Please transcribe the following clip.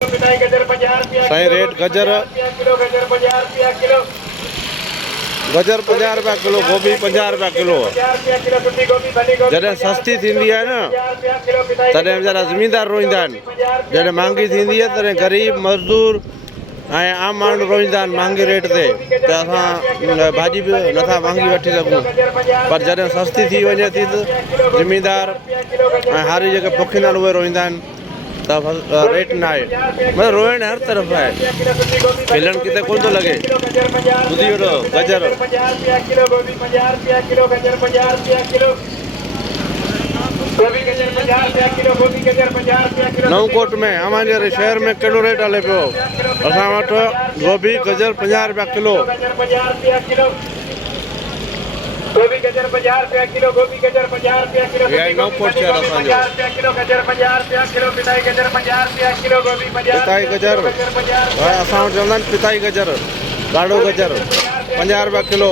Sai rate गजर गजर 50 रुपया किलो, गोभी 50 रुपया किलो। जॾहिं सस्ती थींदी आहे न तॾहिं वीचारा ज़मीनदार रोईंदा आहिनि, जॾहिं महांगी थींदी आहे तॾहिं ग़रीब मज़दूर ऐं आम माण्हू रोईंदा आहिनि महांगे रेट ते, त असां भाॼी बि नथा महांगी वठी सघूं। पर जॾहिं सस्ती थी वञे थी त ज़मीनदार ऐं हारी जेके पोखींदा आहिनि उहे रोईंदा आहिनि त रेट न आहे। मतिलबु रोइण हर तरफ़ आहे, खिलण किथे कोन थो लॻे। ॿुधी वठो गजर नवकोट में हमारे शहर में कहिड़ो रेट हले पियो? असां वटि गोभी गजर 50 रुपया किलो। गोभी गजर 50 रुपया किलो, गोभी गजर 50 रुपया किलो, नवकोट शहर असांजो। गजर 50 रुपया किलो, पिताई गजर 50 रुपया किलो, गोभी 50 पिताई गजर असां वटि चवंदा आहिनि पिताई गजर, ॻाढ़ो गजर 50 रुपया किलो।